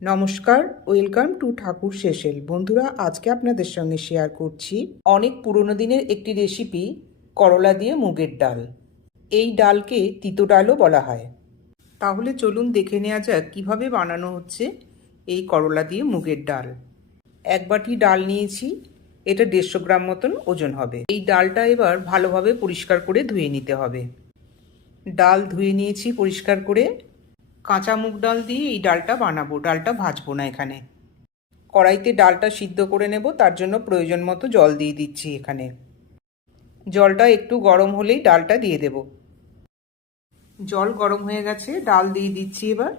নমস্কার, welcome to ঠাকুর শেষেল। বন্ধুরা, আজকে আপনাদের সঙ্গে শেয়ার করছি অনেক পুরনো দিনের একটি রেসিপি, করলা দিয়ে মুগের ডাল। এই ডালকে তিতো ডালও বলা হয়। তাহলে চলুন দেখে নেওয়া যাক কীভাবে বানানো হচ্ছে এই করলা দিয়ে মুগের ডাল। এক বাটি ডাল নিয়েছি, এটা দেড়শো গ্রাম মতন ওজন হবে। এই ডালটা এবার ভালোভাবে পরিষ্কার করে ধুয়ে নিতে হবে। ডাল ধুয়ে নিয়েছি পরিষ্কার করে। কাঁচা মুগ ডাল দিয়ে এই ডালটা বানাবো, ডালটা ভাজবো না এখানে। কড়াইতে ডালটা সিদ্ধ করে নেব, তার জন্য প্রয়োজন মতো জল দিয়ে দিচ্ছি এখানে। জলটা একটু গরম হলেই ডালটা দিয়ে দেব। জল গরম হয়ে গেছে, ডাল দিয়ে দিচ্ছি এবার।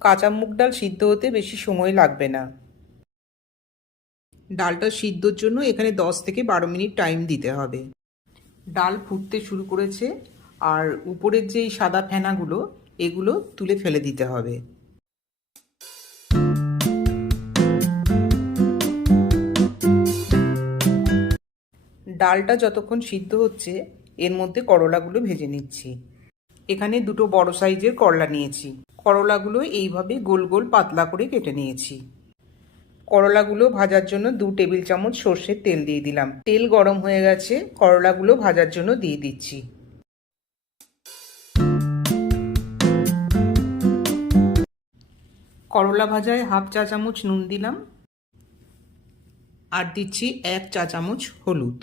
কাঁচা মুগ ডাল সিদ্ধ হতে বেশি সময় লাগবে না। ডালটা সিদ্ধর জন্য এখানে দশ থেকে বারো মিনিট টাইম দিতে হবে। ডাল ফুটতে শুরু করেছে, আর উপরের যে সাদা ফেনাগুলো এগুলো তুলে ফেলে দিতে হবে। ডালটা যতক্ষণ সিদ্ধ হচ্ছে, এর মধ্যে করলাগুলো ভেজে নিচ্ছি। এখানে দুটো বড় সাইজের করলা নিয়েছি। করলাগুলো এইভাবে গোল গোল পাতলা করে কেটে নিয়েছি। করলাগুলো ভাজার জন্য দু টেবিল চামচ সর্ষের তেল দিয়ে দিলাম। তেল গরম হয়ে গেছে, করলাগুলো ভাজার জন্য দিয়ে দিচ্ছি। করলা ভাজায় হাফ চা চামচ নুন দিলাম। আর দিচ্ছি এক চা চামচ হলুদ।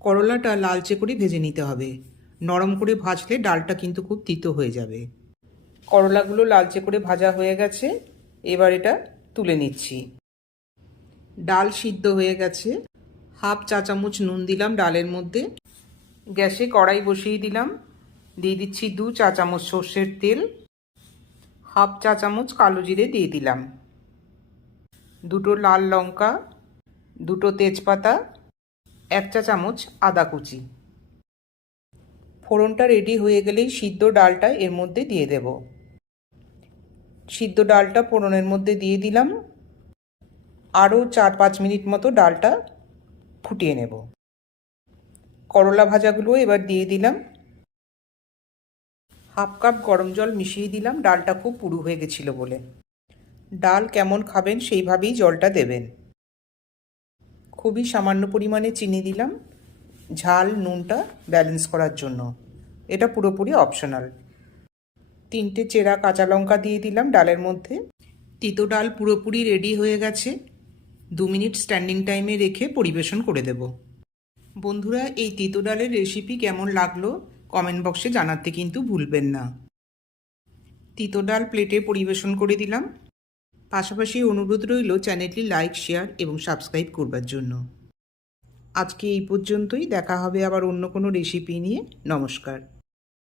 করলাটা লালচে করে ভেজে নিতে হবে। নরম করে ভাজলে ডালটা কিন্তু খুব তিতো হয়ে যাবে। করলাগুলো লালচে করে ভাজা হয়ে গেছে। এবার এটা তুলে নিচ্ছি। ডাল সিদ্ধ হয়ে গেছে। হাফ চা চামচ নুন দিলাম ডালের মধ্যে। গ্যাসে কড়াই বসিয়ে দিলাম। দিয়ে দিচ্ছি দু চা চামচ সর্ষের তেল। হাফ চা চামচ কালো জিরে দিয়ে দিলাম। দুটো লাল লঙ্কা, দুটো তেজপাতা, এক চা চামচ আদা কুচি। ফোড়নটা রেডি হয়ে গেলেই সিদ্ধ ডালটা এর মধ্যে দিয়ে দেব। সিদ্ধ ডালটা ফোড়নের মধ্যে দিয়ে দিলাম। আরও চার পাঁচ মিনিট মতো ডালটা ফুটিয়ে নেব। করলা ভাজাগুলো এবার দিয়ে দিলাম। হাফ কাপ গরম জল মিশিয়ে দিলাম, ডালটা খুব পুরু হয়ে গেছিল বলে। ডাল কেমন খাবেন সেইভাবেই জলটা দেবেন। খুবই সামান্য পরিমাণে চিনি দিলাম, ঝাল, নুনটা ব্যালেন্স করার জন্য। এটা পুরোপুরি অপশনাল। তিনটে চেরা কাঁচা লঙ্কা দিয়ে দিলাম ডালের মধ্যে। তিতো ডাল পুরোপুরি রেডি হয়ে গেছে। দু মিনিট স্ট্যান্ডিং টাইমে রেখে পরিবেশন করে দেব। বন্ধুরা, এই তিতো ডালের রেসিপি কেমন লাগল? কমেন্ট বক্সে জানাতে কিন্তু ভুলবেন না। তিতো ডাল প্লেটে পরিবেশন করে দিলাম। পাশাপাশি অনুরোধ রইল চ্যানেলটি লাইক শেয়ার এবং সাবস্ক্রাইব করবার জন্য। আজকে এই পর্যন্তই, দেখা হবে আবার অন্য কোনো রেসিপি নিয়ে। নমস্কার।